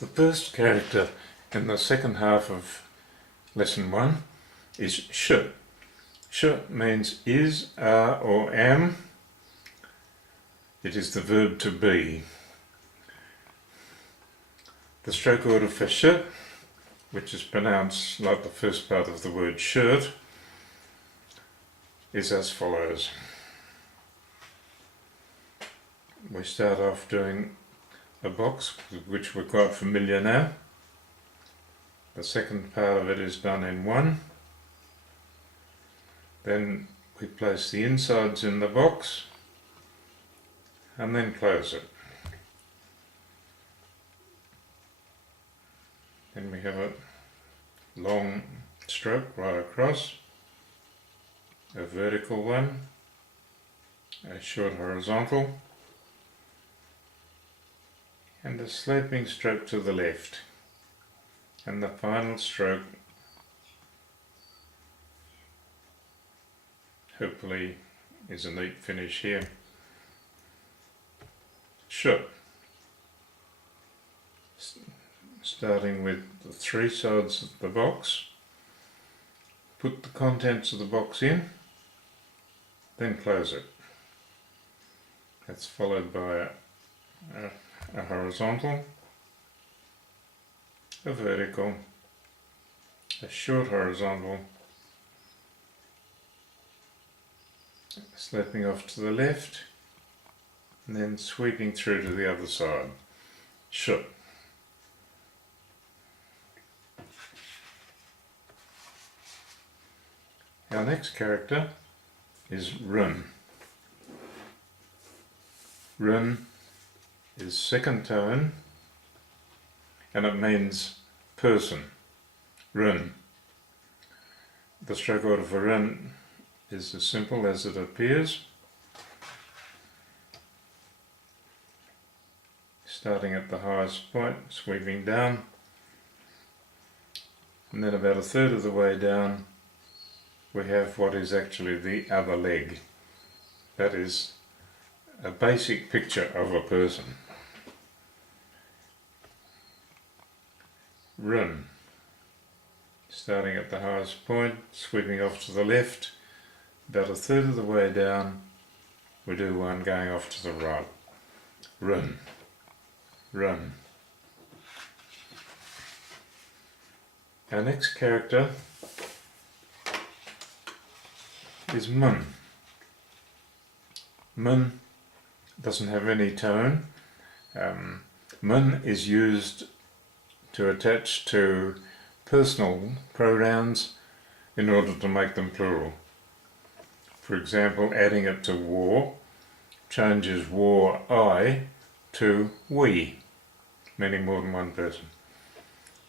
The first character in the second half of lesson 1 is sh. Sh means is, are or am. It is the verb to be. The stroke order for sh, which is pronounced like the first part of the word shirt, is as follows. We start off doing a box with which we're quite familiar now. The second part of it is done in 1. Then we place the insides in the box and then close it. Then we have a long stroke right across, a vertical one, a short horizontal, and a sloping stroke to the left, and the final stroke hopefully is a neat finish here. Sh. Starting with the 3 sides of the box, put the contents of the box in, then close it. That's followed by a horizontal, a vertical, a short horizontal, sloping off to the left, and then sweeping through to the other side. Sh. Our next character is run. Run is second tone and it means person. Run. The stroke order for run is as simple as it appears. Starting at the highest point, sweeping down, and then about a third of the way down we have what is actually the other leg. That is a basic picture of a person. Run. Starting at the highest point, sweeping off to the left, about a third of the way down we do one going off to the right. Run. Run. Our next character is mun. Mun doesn't have any tone. Mun is used to attach to personal pronouns in order to make them plural. For example, adding it to war changes war I to we, meaning more than one person.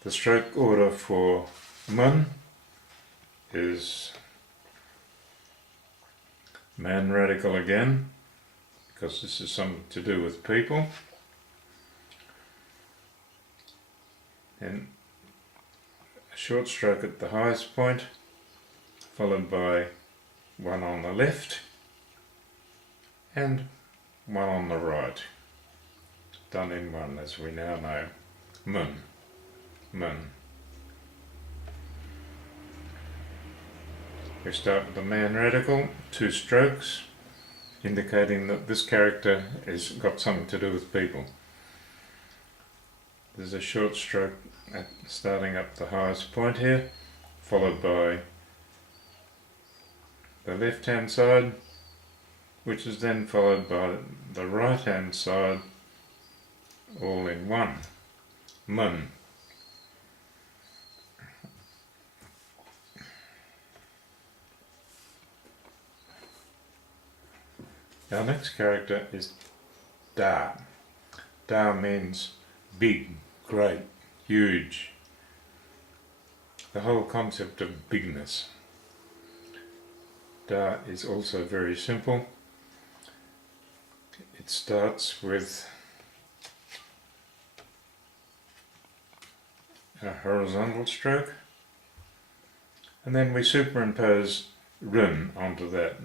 The stroke order for mun is man radical again, because this is something to do with people. Then a short stroke at the highest point, followed by one on the left and one on the right. Done in 1, as we now know. Mun. Mun. We start with the man radical, 2 strokes, indicating that this character has got something to do with people. There's a short stroke starting up the highest point here, followed by the left hand side, which is then followed by the right hand side, all in 1. Mun. Our next character is da. Da means big, great, huge. The whole concept of bigness. Da is also very simple. It starts with a horizontal stroke, and then we superimpose run onto that.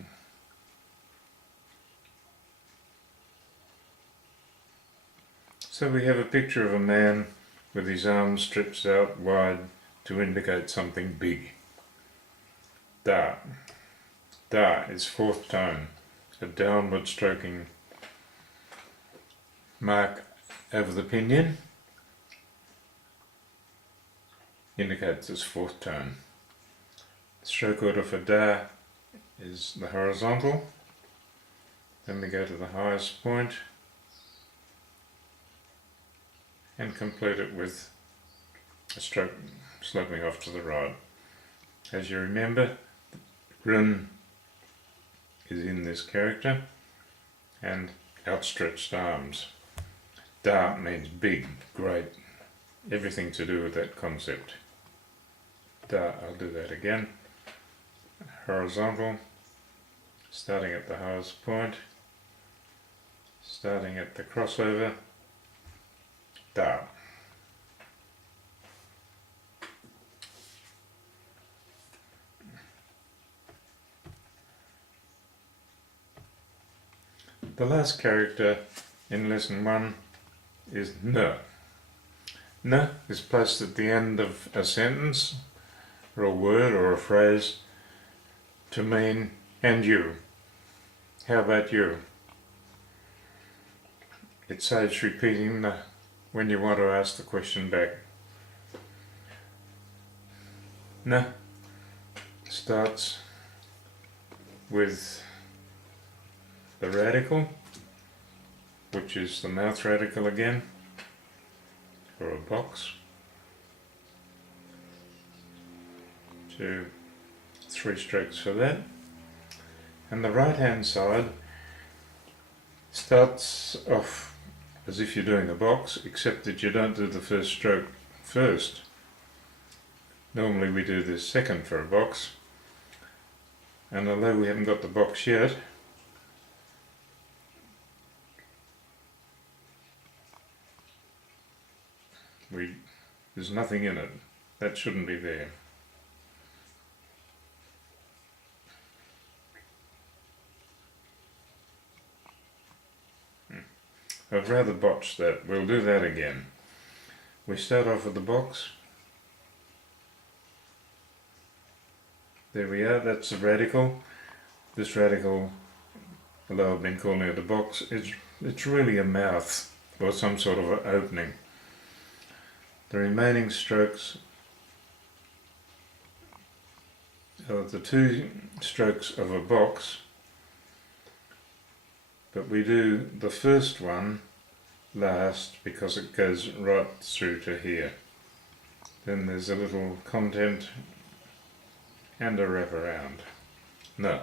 So we have a picture of a man with his arms stretched out wide to indicate something big. Da. Da is fourth tone, a downward stroking mark over the pinion indicates its fourth tone. Stroke order for Da is the horizontal, then we go to the highest point and complete it with a stroke sloping off to the right. As you remember, Rin is in this character, and outstretched arms. Da means big, great, everything to do with that concept. Da, I'll do that again. Horizontal, starting at the highest point, starting at the crossover, Da. The last character in lesson 1 is N. N is placed at the end of a sentence or a word or a phrase to mean and you. How about you? It saves repeating when you want to ask the question back. N starts with the radical, which is the mouth radical again, for a box. 2, 3 strokes for that. And the right hand side starts off as if you're doing a box, except that you don't do the first stroke first. Normally we do this second for a box, and although we haven't got the box yet, there's nothing in it. That shouldn't be there. I've rather botched that. We'll do that again. We start off with the box. There we are, that's the radical. This radical, although I've been calling it a box, it's really a mouth or some sort of an opening. The remaining strokes are the 2 strokes of a box, but we do the first one last because it goes right through to here. Then there's a little content and a wrap around. No.